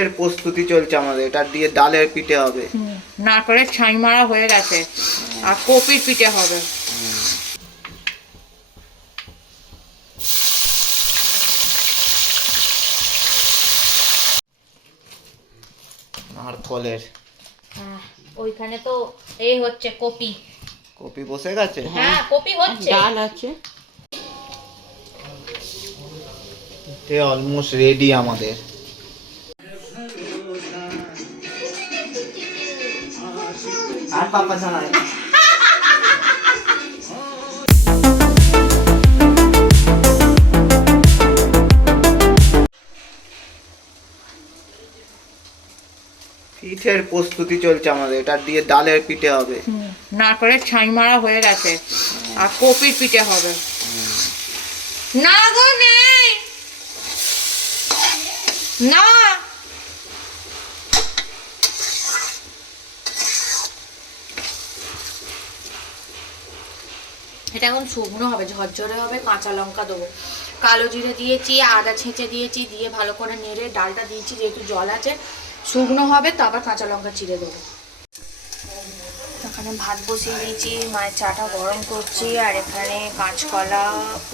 এর প্রস্তুতি চলছে আমাদের। এটা দিয়ে ডালের পিঠে হবে। নারকেলের ছাই মারা হয়ে গেছে আর কপির পিঠে হবে। নারকলের ওইখানে তো এই হচ্ছে কপি। কপি বসে গেছে। হ্যাঁ কপি হচ্ছে, ডাল আছে। এটা অলমোস্ট রেডি আমাদের। আর পাপা জানাই পিঠের প্রস্তুতি চলছে আমাদের। এটা দিয়ে ডালের পিঠে হবে। নারকেলের ছাই মারা হয়ে গেছে আর কপির পিঠে হবে। না গো নেই না, এটা এখন শুকনো হবে, ঝরঝরে হবে। কাঁচা লঙ্কা দেবো, কালো জিরে দিয়েছি, আদা ছেঁচে দিয়েছি, দিয়ে ভালো করে নেড়ে ডালটা দিয়েছি, যেহেতু জল আছে শুকনো হবে, তো আবার কাঁচা লঙ্কা চিড়ে দেবো। এখানে ভাত বসিয়ে দিয়েছি, মায়ের চাটা গরম করছি, আর এখানে কাঁচকলা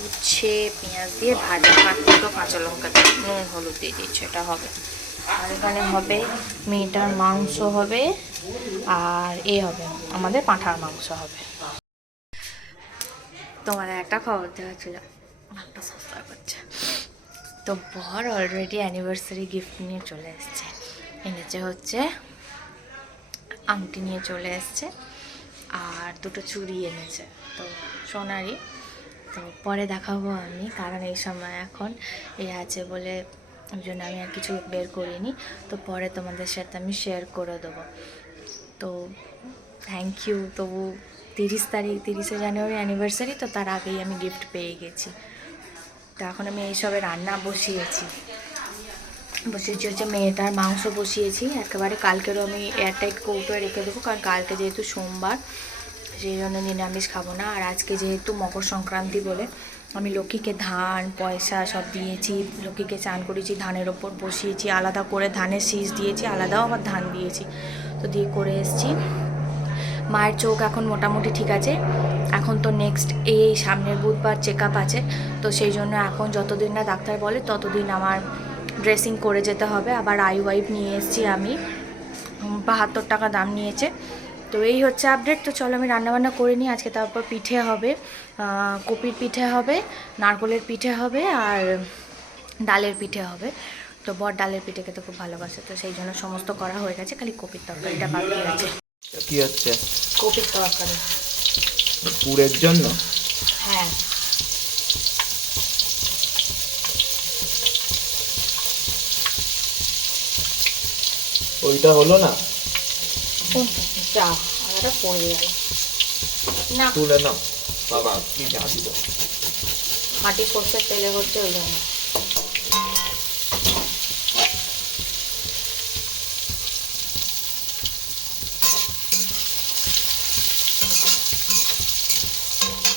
উচ্ছে পেঁয়াজ দিয়ে ভাজা, আর দুটো কাঁচা লঙ্কা দিয়ে নুন হলুদ দিয়ে দিচ্ছি, এটা হবে। আর এখানে হবে মেয়েটার মাংস হবে, আর এ হবে আমাদের পাঁঠার মাংস হবে। তোমাদের একটা খবর দেওয়া ছিল, একটা সস্তা করছে। তো বর অলরেডি অ্যানিভার্সারি গিফট নিয়ে চলে এসছে। এনেছে হচ্ছে আংটি নিয়ে চলে এসছে, আর দুটো চুড়ি এনেছে, তো সোনারই। তো পরে দেখাবো আমি, কারণ এই সময় এখন এ আছে বলে ওই জন্য আমি আর কিছু বের করিনি। তো পরে তোমাদের সাথে আমি শেয়ার করে দেবো। তো থ্যাংক ইউ। তবু 30শে জানুয়ারি অ্যানিভার্সারি, তো তার আগেই আমি গিফট পেয়ে গেছি। তো এখন আমি এইসবে রান্না বসিয়েছি হচ্ছে মেয়েটার মাংস বসিয়েছি একেবারে। কালকেরও আমি এয়ারটাইট কৌটোয় রেখে দেবো, কারণ কালকে যেহেতু সোমবার, সেই জন্য নিরামিষ খাবো না। আর আজকে যেহেতু মকর সংক্রান্তি বলে আমি লক্ষ্মীকে ধান পয়সা সব দিয়েছি, লক্ষ্মীকে চান করেছি, ধানের ওপর বসিয়েছি, আলাদা করে ধানের শীষ দিয়েছি, আলাদাও আবার ধান দিয়েছি, তো দিয়ে করে এসেছি। মায়ের চোখ এখন মোটামুটি ঠিক আছে। এখন তো নেক্সট এই সামনের বুধবার চেক আপ আছে, তো সেই জন্য এখন যতদিন না ডাক্তার বলে ততদিন আমার ড্রেসিং করে যেতে হবে। আবার আই ওয়াইপ নিয়ে এসেছি আমি, 72 টাকা দাম নিয়েছে। তো এই হচ্ছে আপডেট। তো চলো আমি রান্নাবান্না করে নিই আজকে। তারপর পিঠে হবে, কপির পিঠে হবে, নারকেলের পিঠে হবে, আর ডালের পিঠে হবে। তো বর ডালের পিঠে খেতে খুব ভালোবাসে, তো সেই জন্য সমস্ত করা হয়ে গেছে, খালি কপির তরকারিটা বাকি আছে। কি হচ্ছে? কপির তরকারি পুরের জন্য। হ্যাঁ, ওইটা হলো না, যা আলাদা পড়ে গেল না, তুলে নাও বাবা। কি যা দিব, মাটি সর্ষের তেলে হচ্ছে ওই জন্য।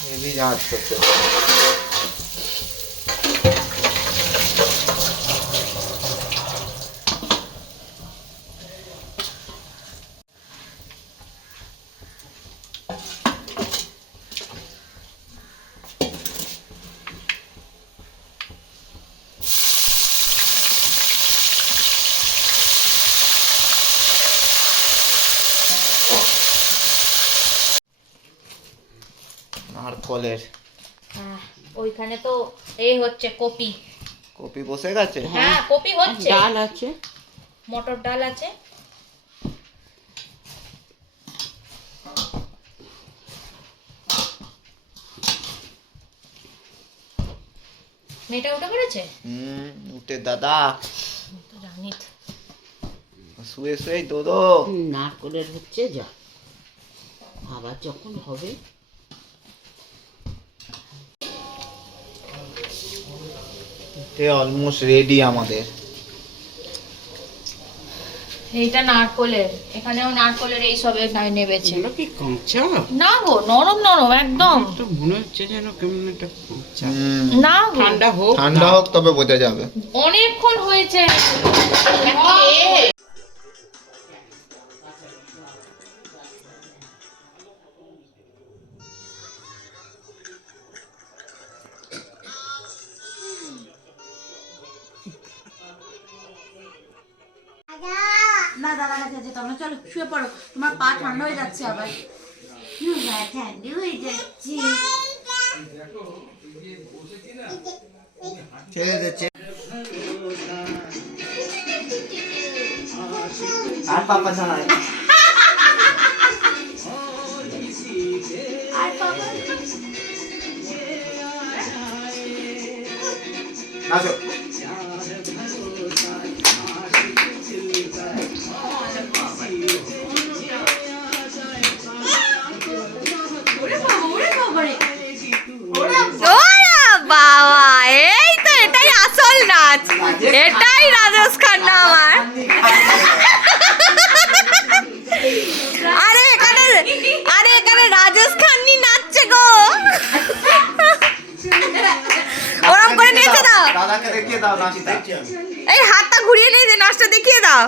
হেভি ঝাঁজ করছে। নারকলের ওইখানে তো এই হচ্ছে কপি। কপি বসে গেছে। হ্যাঁ কপি হচ্ছে, ডাল আছে। মটর ডাল আছে। মেয়েটা উঠে পড়েছে। উঠে দাদা তো জানি তো। শুয়ে শুয়ে দোদো। নারকলের হচ্ছে যা, আবার যখন হবে। এটা অলমোস্ট রেডি আমাদের। এইটা নারকলের, এখানেও নারকলের এই সবে নেবেছে। এগুলো কি কাঁচা? না গো, নরম নরম একদম। তো মনে হচ্ছে যেন কেমন একটা কাঁচা। না গো, ঠান্ডা হোক, ঠান্ডা হোক তবে বোঝা যাবে। অনেকক্ষণ হয়েছে। না দাদা কাছে যেতে হবে না, চলো শুয়ে পড়ো, তোমার পা ঠান্ডা হয়ে যাচ্ছে আবার। ঠান্ডা হয়ে যাচ্ছে। ছেড়ে দিচ্ছে। আর পাপা জানাই। আসো। বাবা, এই তো এটাই আসল নাচ, এটাই রাজেশ খান্না আমার। আরে এখানে রাজেশ খান্নি নাচছে গো। ওরম করে নেচে দাও, দাদাকে দেখিয়ে দাও নাচটা। এই হাতটা ঘুরিয়ে নিয়ে যে নাচটা দেখিয়ে দাও।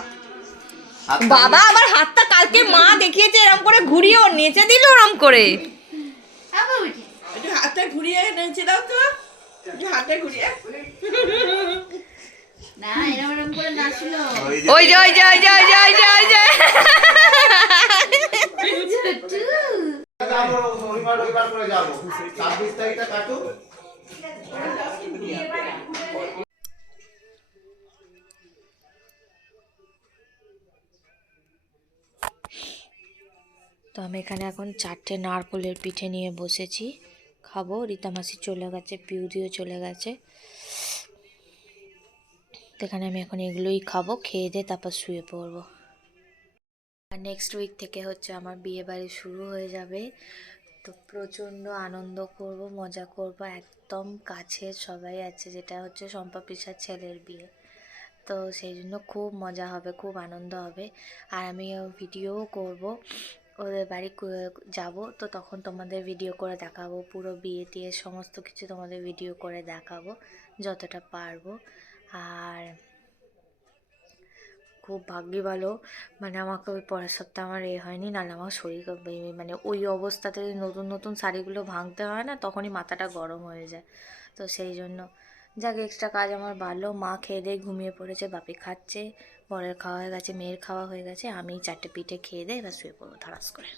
বাবা আবার হাতটা কালকে মা দেখিয়েছে এরম করে ঘুরিয়ে, ও নেচে দিল ওরম করে। একটু হাতটা ঘুরিয়ে নেচে দাও তো, একটু হাতটা ঘুরিয়ে। না এরম এরম করে নাচলো। ওই যে ওই যে ওই যে ওই যে ওই যে ওই যে। যাবো, রবিবার করে যাবো। 26 তারিখটা কাটুক। তো আমি এখানে এখন 4টে নারকলের পিঠে নিয়ে বসেছি, খাবো। রীতা মাসি চলে গেছে, পিউদিও চলে গেছে। তো এখানে আমি এখন এগুলোই খাবো, খেয়ে দিয়ে তারপর শুয়ে পড়বো। আর নেক্সট উইক থেকে হচ্ছে আমার বিয়ে বাড়ি শুরু হয়ে যাবে। তো প্রচণ্ড আনন্দ করব, মজা করব। একদম কাছের সবাই আছে, যেটা হচ্ছে শম্পা পিসার ছেলের বিয়ে। তো সেই জন্য খুব মজা হবে, খুব আনন্দ হবে। আর আমি ভিডিওও করব, ওদের বাড়ি যাব। তো তখন তোমাদের ভিডিও করে দেখাবো, পুরো বিয়ে টিয়ে সমস্ত কিছু তোমাদের ভিডিও করে দেখাবো যতটা পারবো। আর খুব ভাগ্যি ভালো, মানে আমাকে ওই পরের সপ্তাহে আমার হয়নি, নাহলে আমার শরীর মানে ওই অবস্থাতে নতুন নতুন শাড়িগুলো ভাঙতে হয় না, তখনই মাথাটা গরম হয়ে যায়। তো সেই জন্য যাক, এক্সট্রা কাজ আমার ভালো। মা খেয়ে দিয়ে ঘুমিয়ে পড়েছে, বাপি খাচ্ছে, বরের খাওয়া হয়ে গেছে, মেয়ের খাওয়া হয়ে গেছে। আমি 4টে পিঠে খেয়ে দিয়ে এবার শুয়ে পড়বো ধারাস করে।